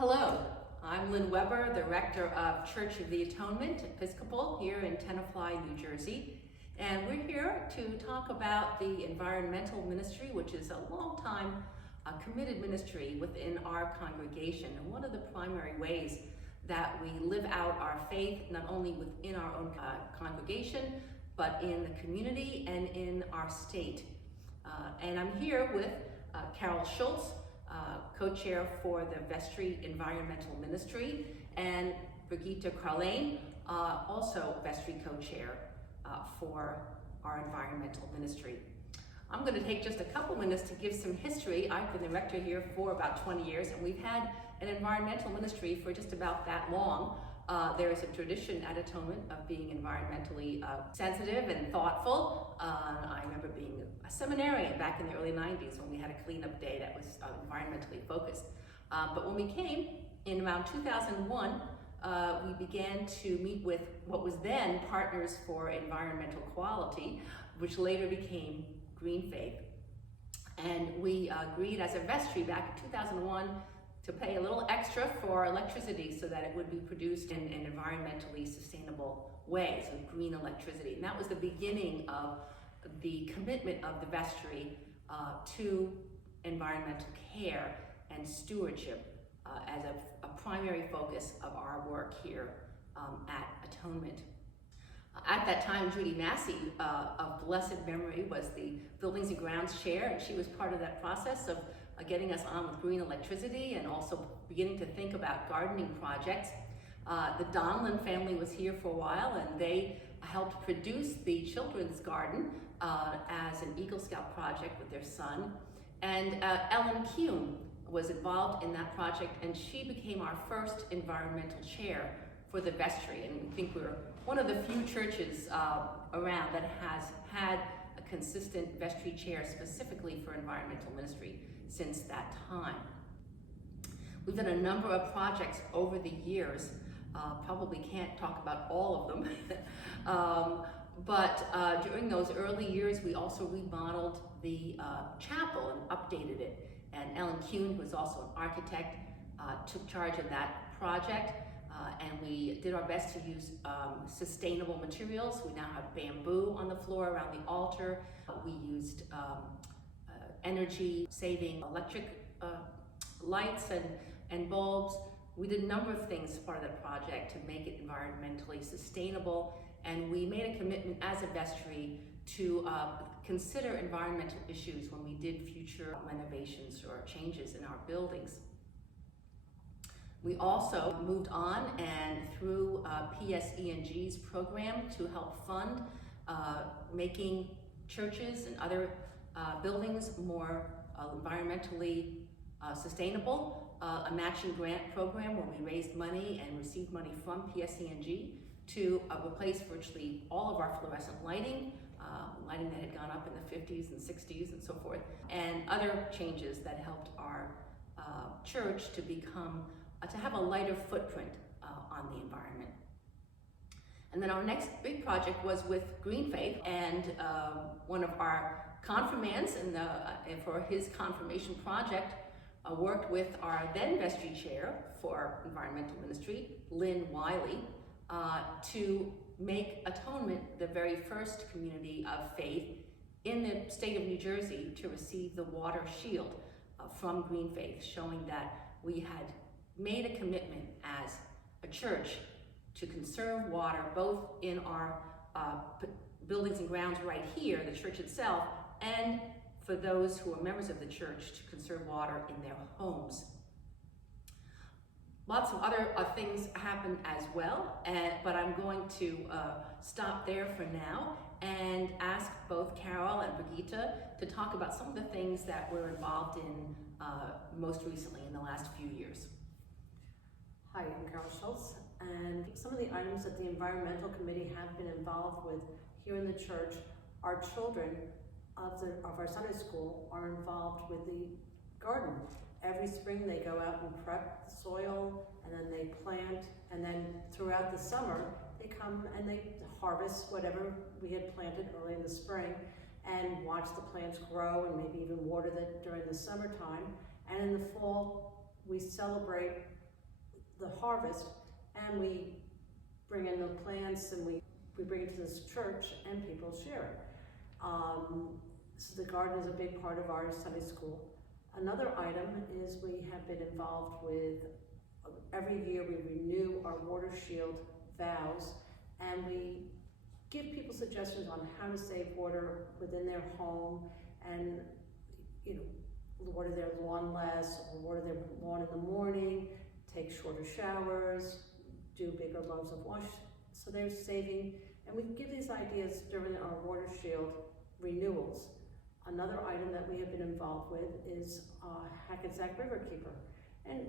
Hello, I'm Lynn Weber, the Rector of Church of the Atonement, Episcopal, here in Tenafly, New Jersey. And we're here to talk about the environmental ministry, which is a long-time committed ministry within our congregation. And one of the primary ways that we live out our faith, not only within our own congregation, but in the community and in our state. And I'm here with Carol Schultz, co-chair for the Vestry Environmental Ministry, and Brigitte Carlane, also Vestry co-chair for our environmental ministry. I'm going to take just a couple minutes to give some history. I've been the rector here for about 20 years, and we've had an environmental ministry for just about that long. There is a tradition at Atonement of being environmentally sensitive and thoughtful. I remember being a seminarian back in the early 90s when we had a cleanup day that was environmentally focused. But when we came in around 2001, we began to meet with what was then Partners for Environmental Quality, which later became Green Faith. And we agreed as a vestry back in 2001 to pay a little extra for electricity so that it would be produced in an environmentally sustainable way, so green electricity. And that was the beginning of the commitment of the vestry to environmental care and stewardship as a primary focus of our work here at Atonement. At that time, Judy Massey, of blessed memory, was the Buildings and Grounds chair, and she was part of that process of getting us on with green electricity and also beginning to think about gardening projects. The Donlin family was here for a while, and they helped produce the children's garden as an Eagle Scout project with their son. And Ellen Kuhn was involved in that project, and she became our first environmental chair for the vestry. And we think we're one of the few churches around that has had a consistent vestry chair specifically for environmental ministry since that time. We've done a number of projects over the years. Probably can't talk about all of them. But during those early years, we also remodeled the chapel and updated it. And Ellen Kuhn, who was also an architect, took charge of that project. And we did our best to use sustainable materials. We now have bamboo on the floor around the altar. We used energy-saving electric lights and bulbs. We did a number of things as part of that project to make it environmentally sustainable, and we made a commitment as a vestry to consider environmental issues when we did future renovations or changes in our buildings. We also moved on and through PSE&G's program to help fund making churches and other buildings more environmentally sustainable, a matching grant program where we raised money and received money from PSE&G to replace virtually all of our fluorescent lighting, lighting that had gone up in the 50s and 60s and so forth, and other changes that helped our church to become to have a lighter footprint on the environment. And then our next big project was with Green Faith, and one of our confirmands and for his confirmation project worked with our then vestry chair for environmental ministry, Lynn Wiley, to make Atonement the very first community of faith in the state of New Jersey to receive the Water Shield from Green Faith, showing that we had made a commitment as a church to conserve water, both in our buildings and grounds right here, the church itself, and for those who are members of the church to conserve water in their homes. Lots of other things happen as well, but I'm going to stop there for now and ask both Carol and Brigitte to talk about some of the things that we're involved in most recently in the last few years. Hi, I'm Carol Schultz, and some of the items that the Environmental Committee have been involved with here in the church, our children of our Sunday school are involved with the garden. Every spring they go out and prep the soil, and then they plant, and then throughout the summer they come and they harvest whatever we had planted early in the spring and watch the plants grow and maybe even water that during the summertime. And in the fall we celebrate the harvest, and we bring in the plants and we bring it to this church and people share it. So the garden is a big part of our Sunday school. Another item is we have been involved with, every year we renew our water shield vows, and we give people suggestions on how to save water within their home, and water their lawn less, or water their lawn in the morning, take shorter showers, do bigger loads of wash, so they're saving. And we give these ideas during our water shield renewals. Another item that we have been involved with is Hackensack Riverkeeper. And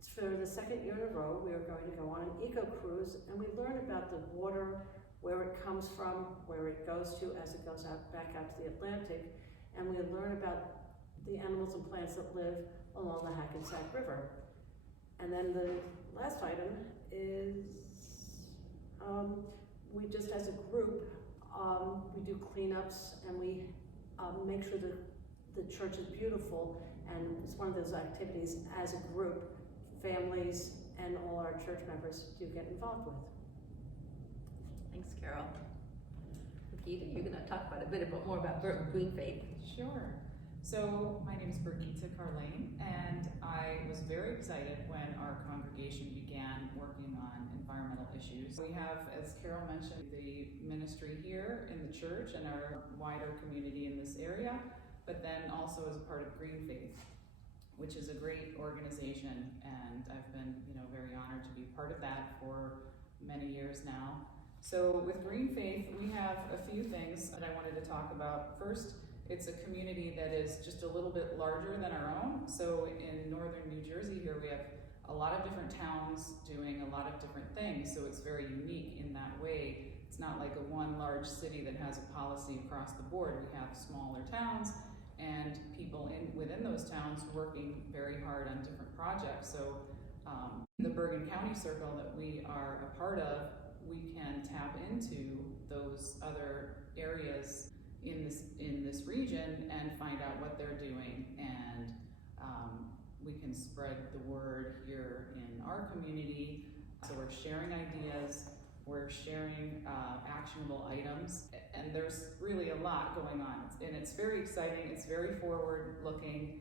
for the second year in a row, we are going to go on an eco cruise, and we learn about the water, where it comes from, where it goes to as it goes back out to the Atlantic, and we learn about the animals and plants that live along the Hackensack River. And then the last item is we just as a group, we do cleanups, and we make sure that the church is beautiful, and it's one of those activities as a group, families and all our church members do get involved with. Thanks, Carol. Birgitta, you're going to talk about a bit more about Green Faith. Sure. So my name is Birgitta Carlane, and I was very excited when our congregation began working on environmental issues. We have, as Carol mentioned, the ministry here in the church and our wider community in this area, but then also as a part of Green Faith, which is a great organization, and I've been, very honored to be part of that for many years now. So with Green Faith, we have a few things that I wanted to talk about. First, it's a community that is just a little bit larger than our own. So in northern New Jersey here, we have a lot of different towns doing a lot of different things. So it's very unique in that way. It's not like a one large city that has a policy across the board. We have smaller towns and people within those towns working very hard on different projects. So the Bergen County Circle that we are a part of, we can tap into those other areas in this region and find out what they're doing, and we can spread the word here in our community. So we're sharing ideas, we're sharing actionable items, and there's really a lot going on, and it's very exciting. It's very forward looking,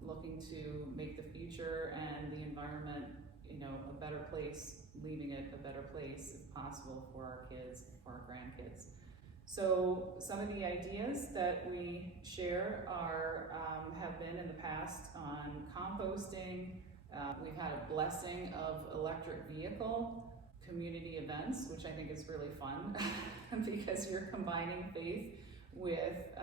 looking to make the future and the environment, a better place, leaving it a better place if possible for our kids, for our grandkids. So some of the ideas that we share have been in the past on composting. We've had a blessing of electric vehicle community events, which I think is really fun because you're combining faith with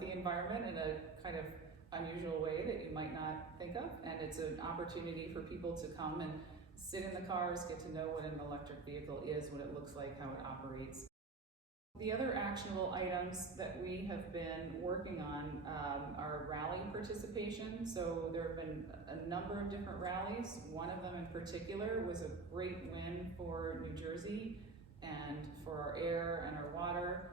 the environment in a kind of unusual way that you might not think of, and it's an opportunity for people to come and sit in the cars, get to know what an electric vehicle is, what it looks like, how it operates. The other actionable items that we have been working on are rally participation. So there have been a number of different rallies. One of them in particular was a great win for New Jersey and for our air and our water.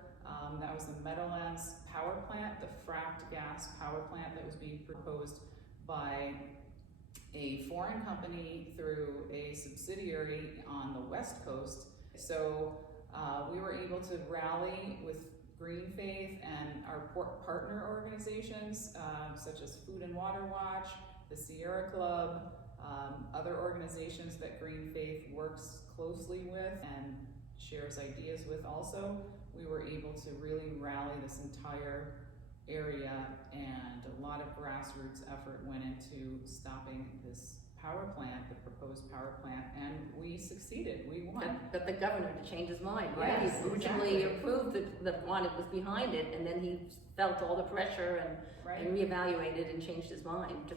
That was the Meadowlands power plant, the fracked gas power plant that was being proposed by a foreign company through a subsidiary on the West Coast. So we were able to rally with Green Faith and our partner organizations, such as Food and Water Watch, the Sierra Club, other organizations that Green Faith works closely with and shares ideas with also. We were able to really rally this entire area, and a lot of grassroots effort went into stopping this power plant, the proposed power plant, and we succeeded. We won. Got the governor to change his mind, right? Yes, he originally exactly. approved the one that was behind it, and then he felt all the pressure and reevaluated and changed his mind.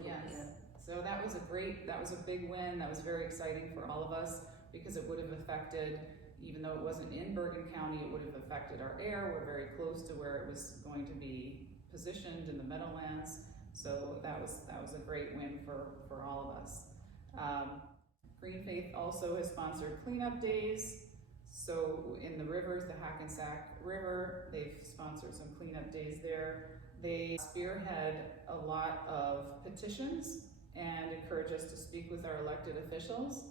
So that was a big win. That was very exciting for all of us, because it would have affected, even though it wasn't in Bergen County, it would have affected our air. We're very close to where it was going to be positioned in the Meadowlands. So that was a great win for all of us. Green Faith also has sponsored cleanup days. So in the rivers, the Hackensack River, they've sponsored some cleanup days there. They spearhead a lot of petitions and encourage us to speak with our elected officials.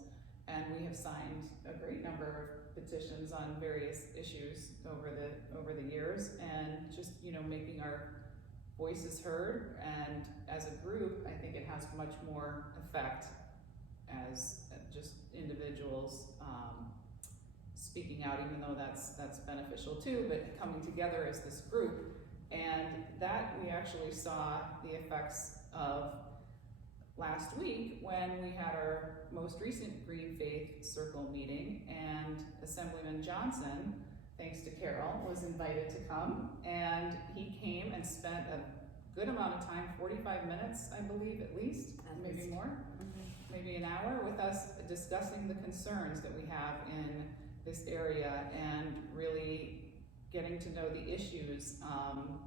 And we have signed a great number of petitions on various issues over the years, and just, you know, making our voices heard. And as a group, I think it has much more effect as just individuals speaking out, even though that's beneficial too, but coming together as this group. And that we actually saw the effects of last week when we had our most recent Green Faith Circle meeting, and Assemblyman Johnson, thanks to Carol, was invited to come, and he came and spent a good amount of time, 45 minutes, I believe, at least, maybe more, maybe an hour, with us discussing the concerns that we have in this area and really getting to know the issues.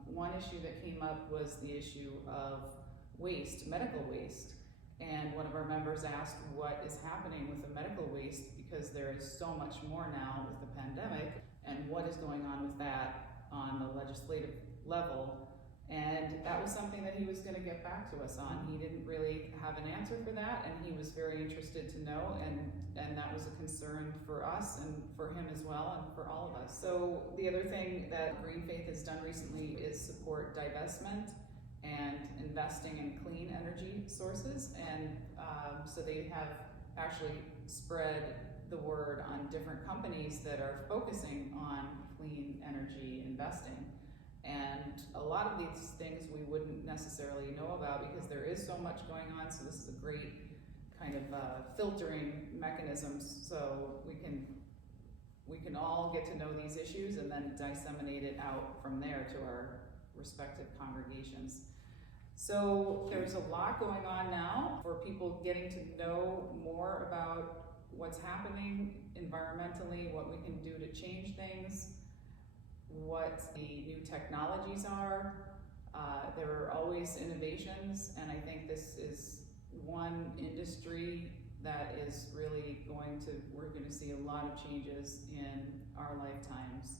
One issue that came up was the issue of waste, medical waste. And one of our members asked what is happening with the medical waste, because there is so much more now with the pandemic, and what is going on with that on the legislative level. And that was something that he was going to get back to us on. He didn't really have an answer for that, and he was very interested to know, and that was a concern for us and for him as well, and for all of us. So the other thing that Green Faith has done recently is support divestment and investing in clean energy sources. And so they have actually spread the word on different companies that are focusing on clean energy investing. And a lot of these things we wouldn't necessarily know about because there is so much going on. So this is a great kind of filtering mechanism, so we can all get to know these issues and then disseminate it out from there to our respective congregations. So there's a lot going on now for people getting to know more about what's happening environmentally, what we can do to change things, what the new technologies are. There are always innovations, and I think this is one industry that is really we're going to see a lot of changes in our lifetimes.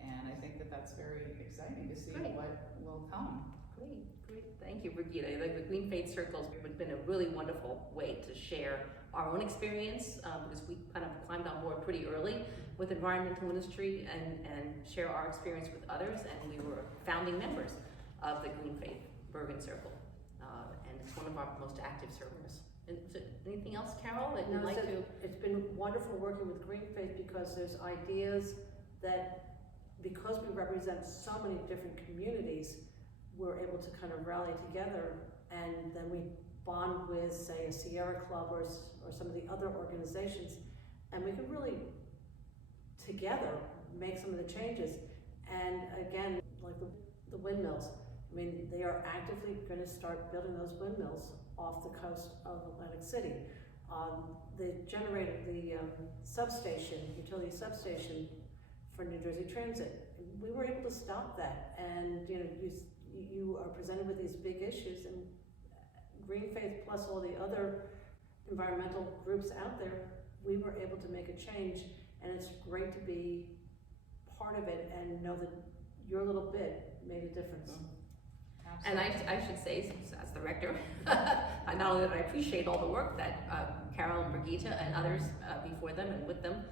And I think that that's very exciting to see what will come. Great. Thank you, Brigitte. Like the Green Faith Circles has been a really wonderful way to share our own experience, because we kind of climbed on board pretty early with environmental ministry and share our experience with others. And we were founding members of the Green Faith Bergen Circle. And it's one of our most active circles. And is there anything else, Carol, that you'd like to? It's been wonderful working with Green Faith, because there's ideas that, because we represent so many different communities, we're able to kind of rally together, and then we bond with, say, a Sierra Club or some of the other organizations, and we can really together make some of the changes. And again, like the windmills, I mean, they are actively going to start building those windmills off the coast of Atlantic City. They generated the utility substation for New Jersey Transit. We were able to stop that, and you are presented with these big issues, and Green Faith plus all the other environmental groups out there, we were able to make a change, and it's great to be part of it and know that your little bit made a difference. And I should say, as the rector, not only that I appreciate all the work that Carol and Brigitte and others before them and with them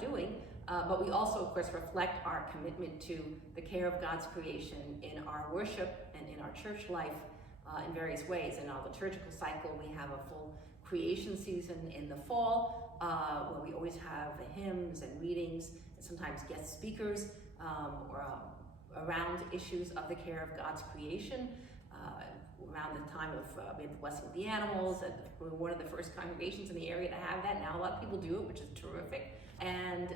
doing, but we also, of course, reflect our commitment to the care of God's creation in our worship and in our church life in various ways. In our liturgical cycle, we have a full creation season in the fall, where we always have hymns and readings, and sometimes guest speakers around issues of the care of God's creation. Around the time of we had the blessing of the animals, and we were one of the first congregations in the area to have that. Now a lot of people do it, which is terrific. And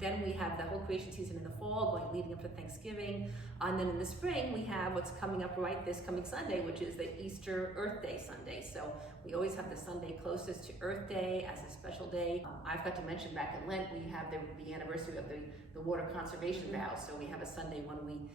then we have the whole creation season in the fall, leading up to Thanksgiving. And then in the spring, we have what's coming up right this coming Sunday, which is the Easter Earth Day Sunday. So we always have the Sunday closest to Earth Day as a special day. I've got to mention, back in Lent, we have the anniversary of the water conservation vows. So we have a Sunday when we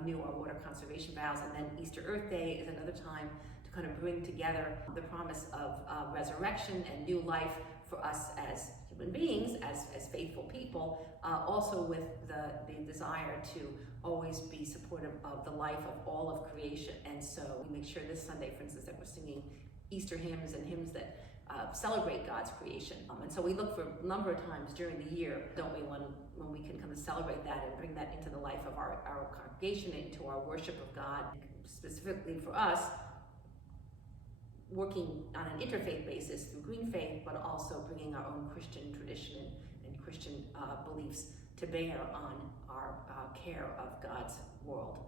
renew our water conservation vows. And then Easter Earth Day is another time to kind of bring together the promise of resurrection and new life for us as human beings, as faithful people, also with the desire to always be supportive of the life of all of creation. And so we make sure this Sunday, for instance, that we're singing Easter hymns and hymns that celebrate God's creation. And so we look for a number of times during the year, don't we, when we can kind of celebrate that and bring that into the life of our congregation, into our worship of God. Specifically for us, working on an interfaith basis through Green Faith, but also bringing our own Christian tradition and Christian beliefs to bear on our care of God's world.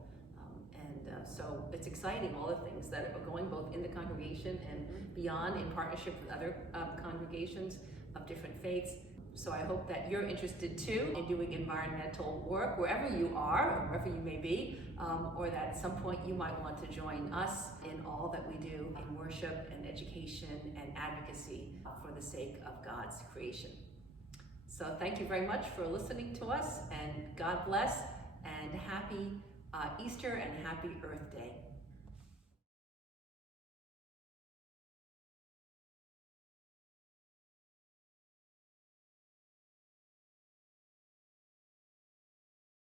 So it's exciting, all the things that are going both in the congregation and beyond, in partnership with other congregations of different faiths. So I hope that you're interested too in doing environmental work wherever you are, or wherever you may be, or that at some point you might want to join us in all that we do in worship and education and advocacy for the sake of God's creation. So thank you very much for listening to us, and God bless, and happy Easter and happy Earth Day.